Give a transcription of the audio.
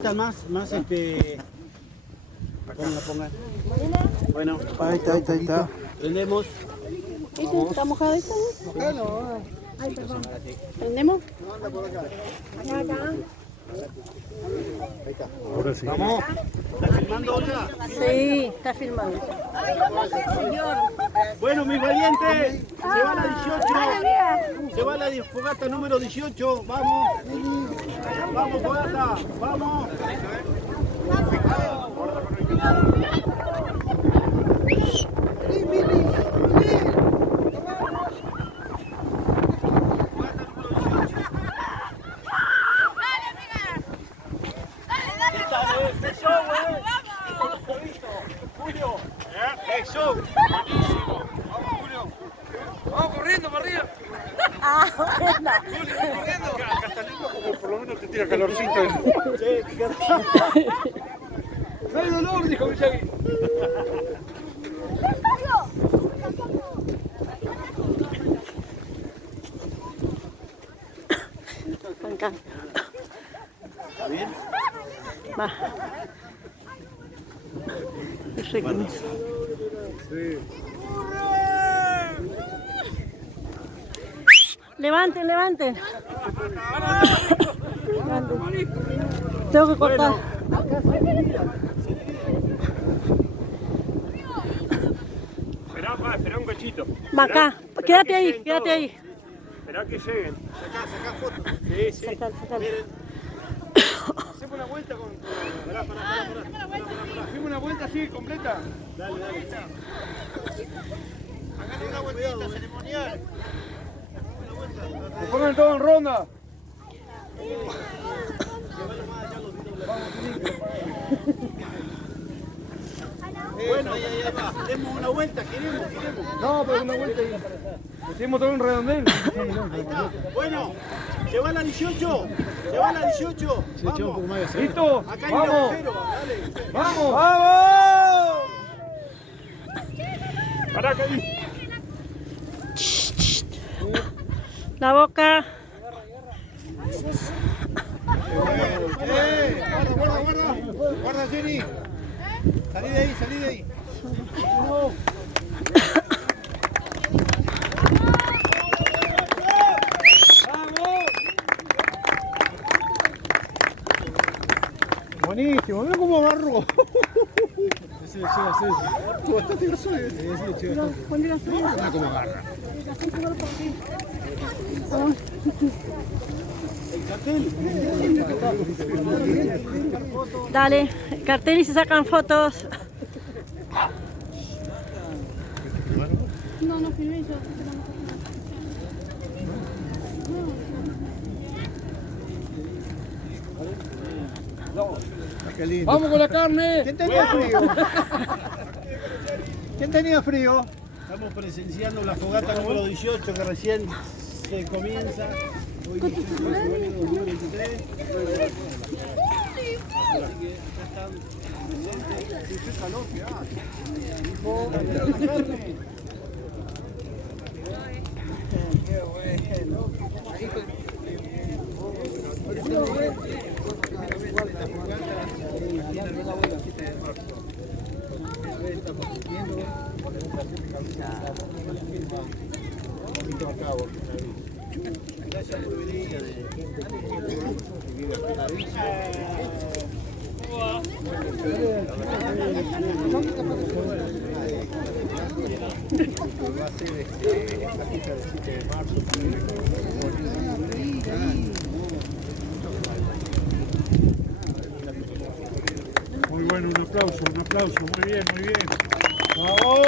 Más, ponga. Bueno, Ahí está. prendemos. ¿Está mojadito? Bueno, Ay, perdón. ¿Prendemos? no anda por acá. Acá. Ahí está. Ahora sí. Vamos. ¿Está filmando, Olga? Sí, está filmando. Bueno, mis valientes, se va la 18. Se va la fogata número 18. Vamos. Vamos, fogata. Vamos. Eso. Buenísimo. Vamos, Julio. Vamos corriendo para arriba. Ah, bueno. Julio, corriendo. Acá está lindo porque por lo menos te tira calorcito. No hay dolor, dijo Miyagi. Acá. ¿Está bien? Va. Qué rico. Sí. Levanten. Levanten. Tengo que cortar. Esperá un cachito. Va acá. Quédate ahí. Esperá que lleguen. Sacá foto. Sí, sí. Sacalo. Hacemos una vuelta con... Pará. Hacemos una vuelta así, completa. Dale. Hagale una vueltita ceremonial. Se pongan todos en ronda. Bueno, ahí va. Demos una vuelta, queremos. No, pero una vuelta y... Hacemos todo un redondel. Ahí está. Bueno, se va la 18. Vamos. ¿Listo? Acá hay ¡Vamos! un agujero, dale. ¡Vamos! ¡Vamos! Pará, que ahí. La boca. Guarda, Jenny. Salí de ahí. Buenísimo, mira cómo agarró. Sí. Tú bastante grosso. Mira cómo agarra. Dale. Cartel y se sacan fotos. No filmé yo. Qué lindo. ¡Vamos con la carne! ¿Quién tenía frío? Estamos presenciando la fogata número 18 que recién se comienza. Hoy 2023. Gracias por venir de gente que vive aquí en la va a ser esta fiesta del 7 de marzo. Muy bueno, un aplauso, muy bien. ¡Bravo!